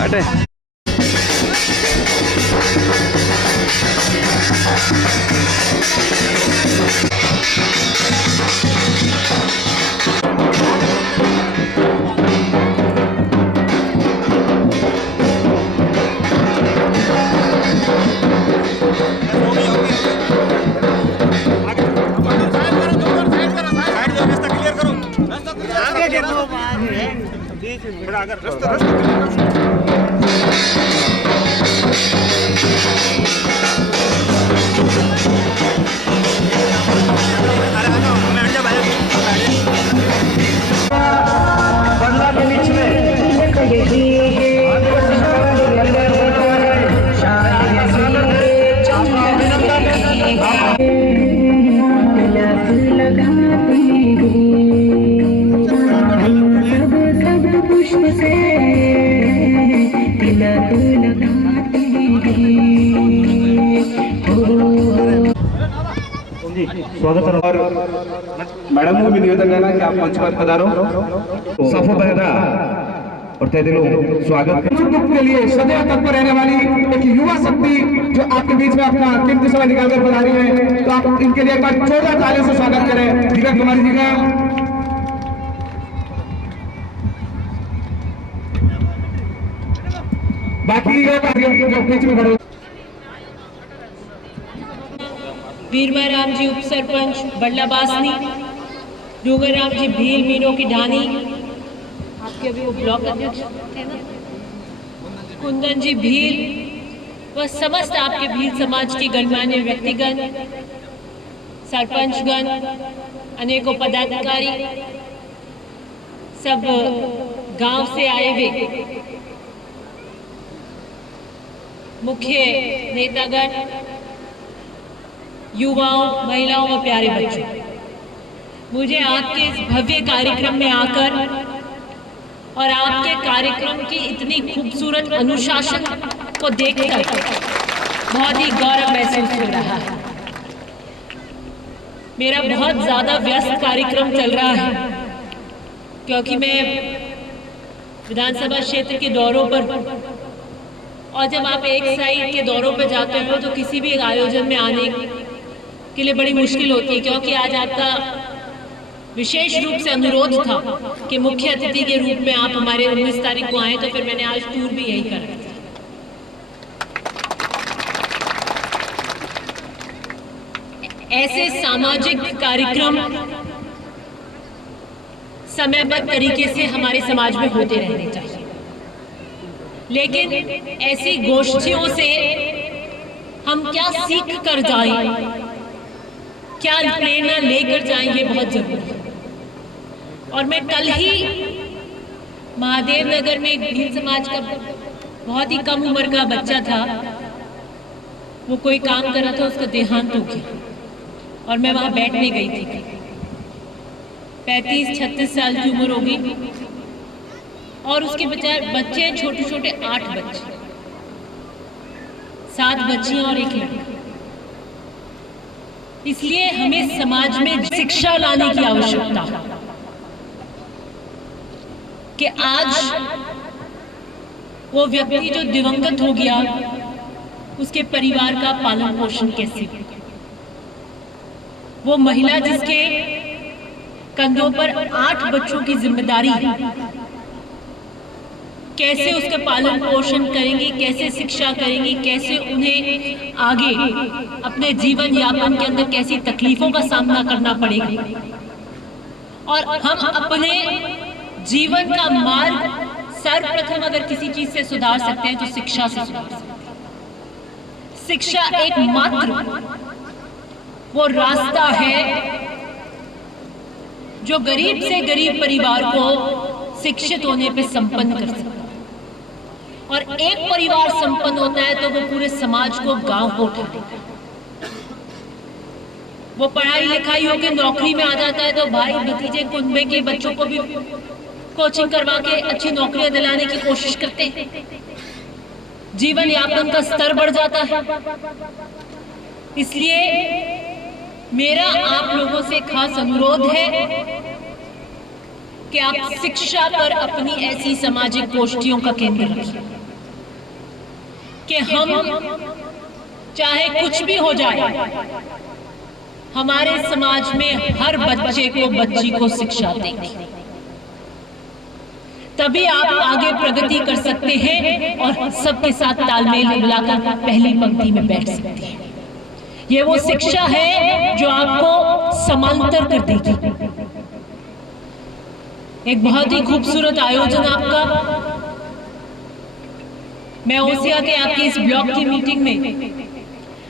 हटे स्वागत और मैडम को भी निवेदन करना कि आप मंच पर पधारो। सफो बहरा और तहे दिलों स्वागत के लिए सदैव तत्पर रहने वाली एक युवा शक्ति जो आपके बीच में अपना कीमती समय निकालकर पधारी है, तो आप इनके लिए एक बार जोरदार तालियों से स्वागत करें। दीपक कुमारी जी का बाकी जो बीच में खड़े वीरमाराम जी उप सरपंच बल्ला बासनी, डूंगरराम जी भील मीनों की ढानी, आपके अभी वो ब्लॉक अध्यक्ष थे ना, कुंदन जी भील व समस्त आपके भील समाज के गणमान्य व्यक्तिगण, सरपंचगण, अनेकों पदाधिकारी, सब गांव से आए हुए मुख्य नेतागण, युवाओं, महिलाओं व प्यारे बच्चों, मुझे आपके इस भव्य कार्यक्रम में आकर और आपके कार्यक्रम की इतनी खूबसूरत अनुशासन को देखकर बहुत ही गौरव महसूस हो रहा है। मेरा बहुत ज़्यादा व्यस्त कार्यक्रम चल रहा है क्योंकि मैं विधानसभा क्षेत्र के दौरों पर, और जब आप एक साइड के दौरों पर जाते हो तो किसी भी आयोजन में आने के लिए बड़ी मुश्किल होती है, क्योंकि आज आपका विशेष रूप से अनुरोध था कि मुख्य अतिथि के रूप में आप हमारे 19 तारीख को आए, तो फिर मैंने आज टूर भी यही करा। ऐसे सामाजिक कार्यक्रम समयबद्ध तरीके से हमारे समाज में होते रहने चाहिए, लेकिन ऐसी गोष्ठियों से हम क्या सीख कर जाएं, क्या प्रेरणा लेकर जाएं, ये बहुत जरूरी है। और मैं कल ही महादेव नगर में एक भील समाज का बहुत ही कम उम्र का बच्चा था, वो कोई काम कर रहा था, उसका देहांत हो गया और मैं वहां बैठने गई थी। 35-36 साल की उम्र होगी और उसके बच्चे छोटे छोटे 8 बच्चे, 7 बच्चियां और 1 लड़का। इसलिए हमें समाज में शिक्षा लाने की आवश्यकता है कि आज वो व्यक्ति जो दिवंगत हो गया, उसके परिवार का पालन पोषण कैसे, वो महिला जिसके कंधों पर 8 बच्चों की जिम्मेदारी है, कैसे उसका पालन पोषण करेंगी, कैसे शिक्षा करेंगी, कैसे उन्हें आगे अपने जीवन यापन के अंदर कैसी तकलीफों का सामना करना पड़ेगा। और हम अपने जीवन का मार्ग सर्वप्रथम अगर किसी चीज से सुधार सकते हैं तो शिक्षा से सुधार सकते हैं। शिक्षा एक मात्र वो रास्ता है जो गरीब से गरीब परिवार को शिक्षित होने पे संपन्न कर सकता है। और एक परिवार संपन्न होता है तो वो पूरे समाज को, गांव को उठाता है। वो पढ़ाई लिखाई होकर नौकरी में आ जाता है तो भाई भतीजे कुनबे के बच्चों को भी कोचिंग करवा के अच्छी नौकरियां दिलाने की कोशिश करते हैं। जीवन यापन का स्तर बढ़ जाता है। इसलिए मेरा आप लोगों से खास अनुरोध है कि आप शिक्षा पर अपनी ऐसी सामाजिक गोष्ठियों का केंद्र रखिए कि हम चाहे कुछ भी हो जाए, हमारे समाज में हर बच्चे को बच्ची को शिक्षा देंगे, तभी आप आगे प्रगति कर सकते हैं और सबके साथ तालमेल मिलाकर पहली पंक्ति में बैठ सकते हैं। ये वो शिक्षा है जो आपको समांतर कर देगी। एक बहुत ही खूबसूरत आयोजन आपका। मैं ओसिया के आपकी इस ब्लॉक की मीटिंग में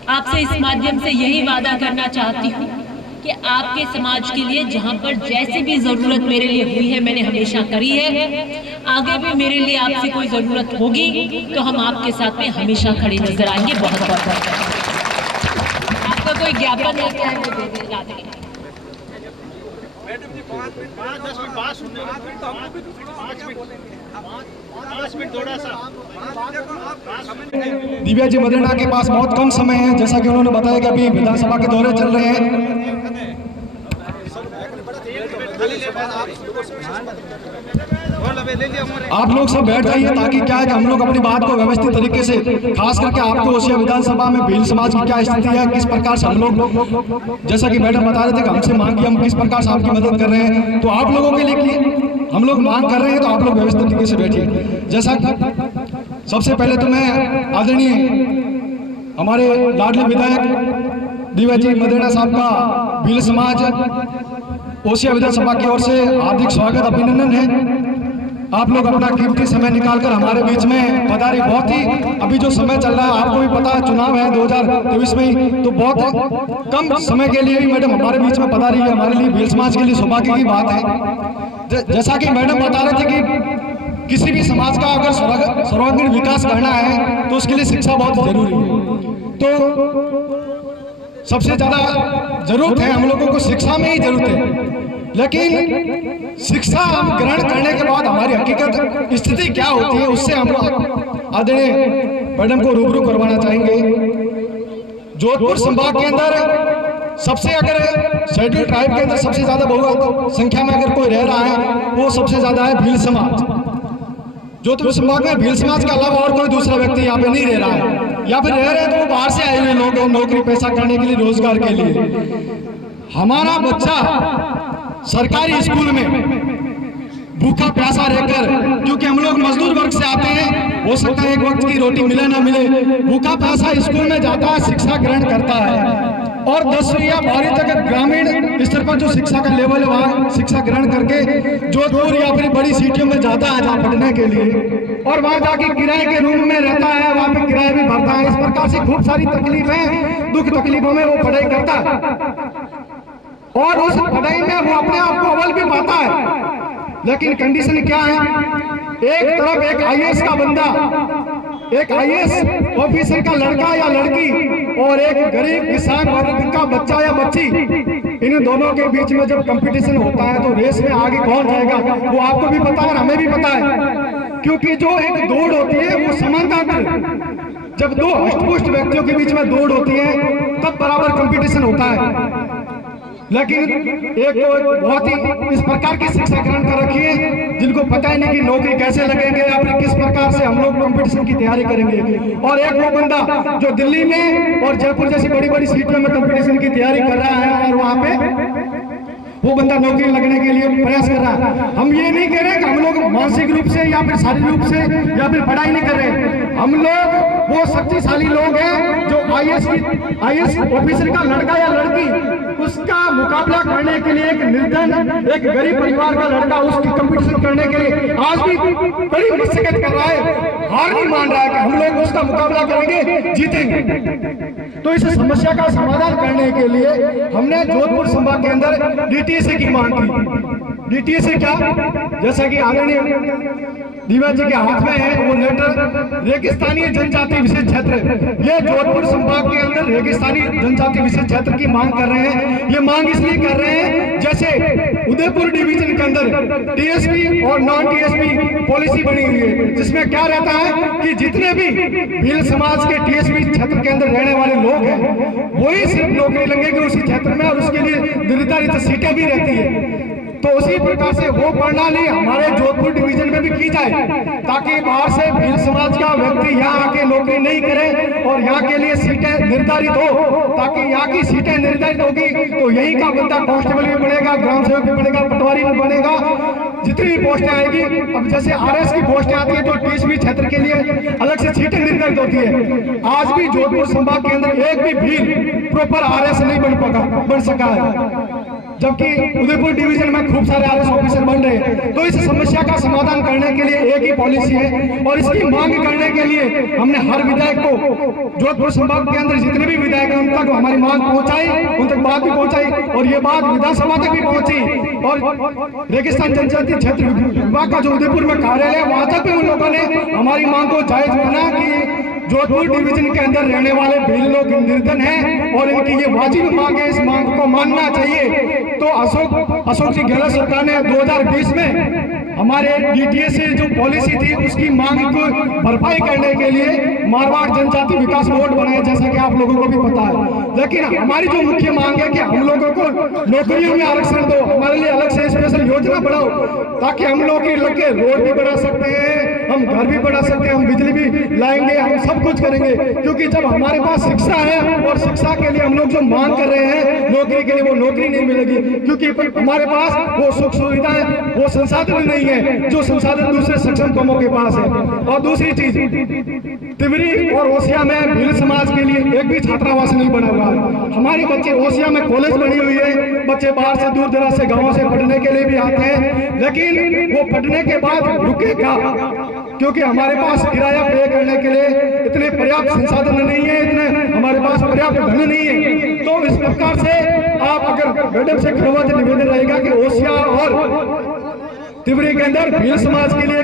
आपसे इस माध्यम से यही वादा करना चाहती हूँ कि आपके समाज के लिए जहाँ पर जैसी भी जरूरत मेरे लिए हुई है, मैंने हमेशा करी है, आगे भी मेरे लिए आपसे कोई जरूरत होगी तो हम आपके साथ में हमेशा खड़े नजर आएंगे। बहुत बहुत धन्यवाद। आपका कोई ज्ञापन है क्या? दिव्या जी मदेरणा के पास बहुत कम समय है, जैसा कि उन्होंने बताया कि अभी विधानसभा के दौरे चल रहे हैं। आप लोग सब बैठ जाइए ताकि क्या है कि हम लोग अपनी बात को व्यवस्थित तरीके से, खास करके आपको ओसिया विधानसभा में भील समाज की क्या स्थिति है, किस प्रकार से हम लोग, जैसा कि मैडम बता रहे थे कि हमसे मांग की हम किस प्रकार से आपकी मदद कर रहे हैं, तो आप लोगों के लिए हम लोग मांग कर रहे हैं, तो आप लोग व्यवस्थित तरीके से बैठिए। जैसा सबसे पहले तो मैं आदरणीय हमारे लाडले विधायक दिव्या जी मदेरणा साहब का भील समाज ओसिया विधानसभा की ओर से हार्दिक स्वागत अभिनंदन है। आप लोग अपना कीमती समय निकालकर हमारे बीच में पधारे। बहुत ही अभी जो समय चल रहा है आपको भी पता है, चुनाव है 2023 में ही, तो बहुत कम समय के लिए भी मैडम हमारे बीच में पधारी है। हमारे लिए भील समाज के लिए सौभाग्य की बात है। जैसा कि मैडम बता रहे थे कि किसी भी समाज का अगर सर्वांगीण विकास करना है तो उसके लिए शिक्षा बहुत जरूरी है। तो सबसे ज्यादा जरूरत है हम लोगों को शिक्षा में ही जरूरत है, लेकिन शिक्षा हम ग्रहण करने के बाद हमारी हकीकत स्थिति क्या होती है उससे हम आदरणीय मैडम को रूबरू करवाना चाहेंगे। जोधपुर संभाग के अंदर सबसे, अगर शेड्यूल ट्राइब के अंदर सबसे ज्यादा बहु संख्या में अगर कोई रह रहा है वो सबसे ज्यादा है भील समाज। जोधपुर संभाग में भील समाज के अलावा और कोई दूसरा व्यक्ति यहाँ पे नहीं रह रहा है, या फिर रह रहे हैं तो वो बाहर से आए हुए लोग हैं नौकरी पैसा करने के लिए, रोजगार के लिए। हमारा बच्चा सरकारी स्कूल में भूखा प्यासा रहकर, क्योंकि हम लोग मजदूर वर्ग से आते हैं, हो सकता है एक वक्त की रोटी मिले ना मिले, भूखा प्यासा स्कूल में जाता है, शिक्षा ग्रहण करता है और 10वीं या 12वीं तक ग्रामीण स्तर पर जो शिक्षा का लेवल है वहाँ शिक्षा ग्रहण करके जोधपुर या फिर बड़ी सिटियों में जाता है जहाँ पढ़ने के लिए, और वहाँ जाके किराए के रूम में रहता है, वहाँ पे किराया भी भरता है। इस प्रकार से खूब सारी तकलीफें, दुख तकलीफों में वो पढ़ाई करता है और उस पढ़ाई में वो अपने आप को अव्वल भी पाता है। लेकिन कंडीशन क्या है, एक तरफ एक आईएएस का बंदा, एक आईएएस ऑफिसर का लड़का या लड़की और एक गरीब किसान वर्ग का बच्चा या बच्ची, इन दोनों के बीच में जब कंपटीशन होता है तो रेस में आगे कौन जाएगा वो आपको भी पता है और हमें भी पता है। क्योंकि जो एक दौड़ होती है वो समानता पर, जब दो हष्टपुष्ट व्यक्तियों के बीच में दौड़ होती है तब बराबर कंपटीशन होता है। लेकिन एक तो बहुत ही इस प्रकार की शिक्षा ग्रहण कर रखी है जिनको पता ही नहीं कि नौकरी कैसे लगेंगे या फिर किस प्रकार से हम लोग कंपटीशन की तैयारी करेंगे, और एक वो बंदा जो दिल्ली में और जयपुर जैसी बड़ी बड़ी सिटियों में कंपटीशन की तैयारी कर रहा है और वहाँ पे वो बंदा नौकरी लगने के लिए प्रयास कर रहा है। हम ये नहीं कह रहे कि हम लोग मानसिक रूप से या फिर शारीरिक रूप से या फिर पढ़ाई नहीं कर रहे, हम लोग वो शक्तिशाली लोग हैं जो आईएएस ऑफिसर का लड़का या लड़की उसका मुकाबला करने के लिए, एक निर्धन एक गरीब परिवार का लड़का उसकी कंपटीशन करने के लिए आज भी बड़ी मशक्कत कर रहा है, हार नहीं मान रहा है कि हम लोग उसका मुकाबला करेंगे, जीतेंगे। तो इस समस्या का समाधान करने के लिए हमने जोधपुर संभाग के अंदर डीटीसी की मांग की। डीटीएस से क्या, जैसा कि आदरणीय दीवा जी के हाथ में है वो लेटर रेगिस्तानी जनजाति विशेष क्षेत्र, ये जोधपुर संभाग के अंदर रेगिस्तानी जनजाति विशेष क्षेत्र की मांग कर रहे हैं। ये मांग इसलिए कर रहे हैं जैसे उदयपुर डिवीजन के अंदर टीएसपी और नॉन टीएसपी पॉलिसी बनी हुई है, जिसमें क्या रहता है कि जितने भी भील समाज के टीएसपी क्षेत्र के अंदर रहने वाले लोग हैं वही सिर्फ नौकरी लगेगी उसी क्षेत्र में, और उसके लिए निर्धारित सीटें भी रहती है। तो उसी प्रकार से वो प्रणाली हमारे जोधपुर डिवीजन में भी की जाए, ताकि बाहर से भील समाज का व्यक्ति यहाँ आके नौकरी नहीं करे और यहाँ के लिए सीटें निर्धारित हो, ताकि यहाँ की सीटें निर्धारित होगी तो यही का बंदा कांस्टेबल भी बनेगा, ग्राम सेवक भी बनेगा, पटवारी भी बनेगा, जितनी भी पोस्टें आएगी। अब जैसे आरएस की पोस्टें आती है तो टीएसपी क्षेत्र के लिए अलग से सीटें निर्धारित होती है। आज भी जोधपुर संभाग के अंदर एक भी भील प्रॉपर आरएस नहीं बन सका है, जबकि उदयपुर डिवीजन में खूब सारे आरएस ऑफिसर बन रहे हैं। तो इस समस्या का समाधान करने के लिए एक ही पॉलिसी है, और इसकी मांग करने के लिए हमने हर विधायक को जोधपुर संभाग के अंदर जितने भी विधायक हैं उन तक हमारी मांग पहुंचाई, उन तक बात भी पहुंचाई, और ये बात विधानसभा तक भी पहुंची। और रेगिस्तान जनजाति क्षेत्र विभाग का जो उदयपुर में कार्यालय है वहां तक भी उन लोगों ने हमारी मांग को जायज माना कि जोधपुर डिवीजन के अंदर रहने वाले भील लोग निर्धन हैं और इनकी ये वाजिब मांग है, इस मांग को मानना चाहिए। तो अशोक जी गहलोत सरकार ने 2020 में हमारे डीटीएस से जो पॉलिसी थी उसकी मांग को भरपाई करने के लिए मारवाड़ जनजाति विकास बोर्ड बनाया, जैसा कि आप लोगों को भी पता है। लेकिन हमारी जो मुख्य मांग है कि हम लोगों को नौकरियों में आरक्षण दो, हमारे लिए अलग से स्पेशल योजना बढ़ाओ, ताकि हम लोग के लगे रोड भी बढ़ा सकते हैं, हम घर भी बढ़ा सकते हैं, हम बिजली भी लाएंगे, हम सब कुछ करेंगे। क्योंकि जब हमारे पास शिक्षा है और शिक्षा के लिए हम लोग जो मांग कर रहे हैं नौकरी के लिए, वो नौकरी नहीं मिलेगी, क्योंकि हमारे पास वो सुख सुविधाएं, वो संसाधन नहीं है जो संसाधन दूसरे सक्षम कौमों के पास है। और दूसरी चीज, तिवरी और ओसिया में भील समाज के लिए एक भी छात्रावास नहीं बना हुआ है। हमारे बच्चे, ओसिया में कॉलेज बनी हुई है, बच्चे बाहर से दूर दराज से गांवों से पढ़ने के लिए भी आते हैं, लेकिन वो पढ़ने के बाद रुकेगा, क्योंकि हमारे पास किराया पे करने के लिए इतने पर्याप्त संसाधन नहीं है, इतने हमारे पास पर्याप्त धन नहीं है। तो इस प्रकार से आप अगर मैडम से करवाते निवेदन रहेगा कि ओसिया और तिवरी के अंदर भील समाज के लिए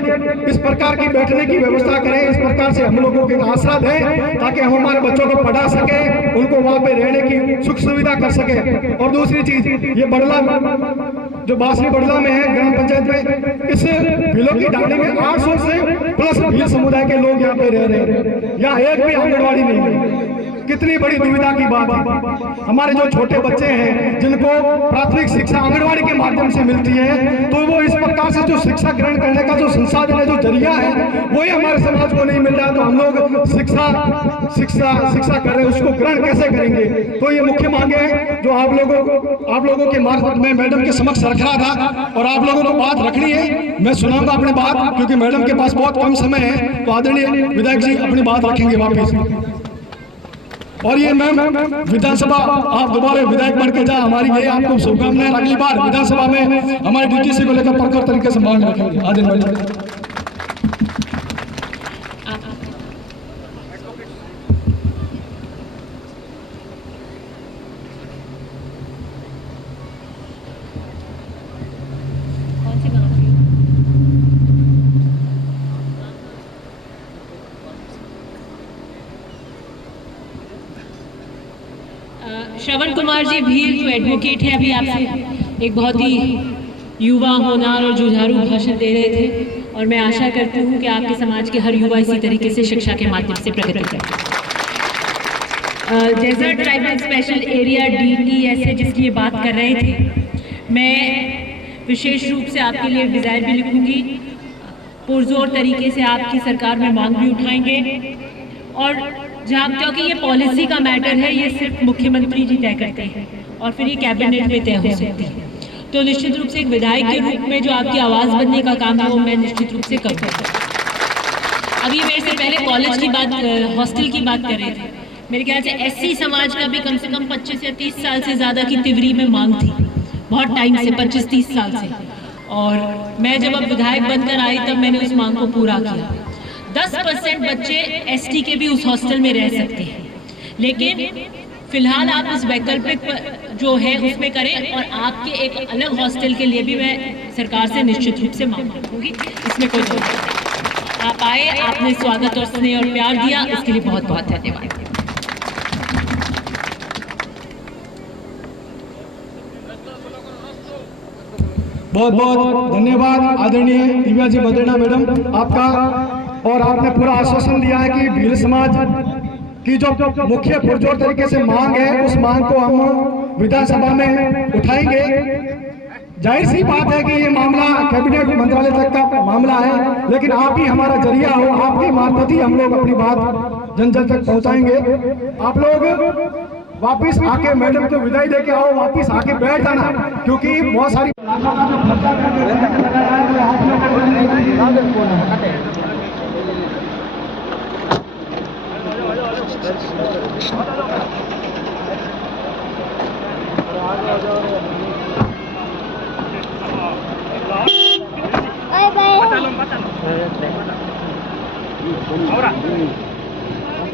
इस प्रकार की बैठने की व्यवस्था करें, इस प्रकार से हम लोगों के आसरा दें, ताकि हम हमारे बच्चों को पढ़ा सके, उनको वहां पे रहने की सुख सुविधा कर सके। और दूसरी चीज, ये बड़ला जो बासरी बड़ला में है ग्राम पंचायत में, इस भीलों की डांडी में 800 से प्लस भील समुदाय के लोग यहाँ पे रह रहे हैं, यहाँ एक भी आंगनबाड़ी नहीं है। कितनी बड़ी दुविधा की बात है। हमारे जो छोटे बच्चे हैं जिनको प्राथमिक शिक्षा आंगनबाड़ी के माध्यम से मिलती है, तो वो इस प्रकार से जो शिक्षा ग्रहण करने का जो संसाधन है, जो जरिया है, वही हमारे समाज को नहीं मिल रहा, तो हम लोग शिक्षा कर रहे हैं, उसको ग्रहण कैसे करेंगे। तो ये मुख्य मांगे हैं जो आप लोगों के मार्फत में मैडम के समक्ष रख रहा था, और आप लोगों को बात रखनी है। मैं सुनाऊंगा अपनी बात, क्योंकि मैडम के पास बहुत कम समय है, तो आदरणीय विधायक जी अपनी बात रखेंगे वापिस। और ये मैम विधानसभा आप दोबारा विधायक बन के जाए, हमारी ये आपको शुभकामनाएं। अगली बार विधानसभा में हमारे डीटीसी को लेकर प्रखर तरीके से मांग रखेंगे। आदिल भाई, श्रवण कुमार जी भील जो एडवोकेट है, अभी आपसे एक बहुत ही युवा, होनहार और जुझारू भाषण दे रहे थे, और मैं आशा करती हूँ कि आपके समाज के हर युवा इसी तरीके से शिक्षा के माध्यम से प्रगति करे। Desert tribal special area DTS जिसकी ये बात कर रहे थे, मैं विशेष रूप से आपके लिए डिज़ायर भी लिखूंगी, पुरजोर तरीके से आपकी सरकार में मांग भी उठाएंगे। और जहाँ, क्योंकि ये पॉलिसी का मैटर है, ये सिर्फ मुख्यमंत्री जी तय करते हैं और फिर ये कैबिनेट में तय हो सकती है। तो निश्चित रूप से एक विधायक के रूप में जो आपकी आवाज़ बनने का काम है वो मैं निश्चित रूप से करूँगा। अभी मेरे से पहले कॉलेज की बात, हॉस्टल की बात कर रहे थे। मेरे ख्याल से SC समाज का भी कम से कम 25 या 30 साल से ज़्यादा की तिवरी में मांग थी, बहुत टाइम से, 25-30 साल से। और मैं जब अब विधायक बनकर आई तब मैंने उस मांग को पूरा किया। 10% बच्चे ST के भी उस हॉस्टल में रह सकते हैं, लेकिन फिलहाल आप इस वैकल्पिक जो है उसमें करें, और आपके एक अलग हॉस्टल के लिए भी मैं सरकार से निश्चित रूप से मांग रखूंगी, इसमें कोई दो राय नहीं। आप आए, आपने स्वागत और स्नेह और प्यार दिया, इसके लिए बहुत बहुत धन्यवाद। बहुत बहुत धन्यवाद आदरणीय दिव्या जी बदेड़ा मैडम आपका। और आपने पूरा आश्वासन दिया है कि भील समाज की जो मुख्य पुरजोर तरीके से मांग है, उस मांग को हम विधानसभा में उठाएंगे। जाहिर सी बात है कि ये मामला कैबिनेट मंत्रालय तक का मामला है, लेकिन आप ही हमारा जरिया हो, आपके मार्फत ही हम लोग अपनी बात जन जन तक पहुंचाएंगे। आप लोग वापिस आके मैडम को विदाई देके आओ, वापिस आके बैठ जाना, क्योंकि बहुत सारी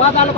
Batal.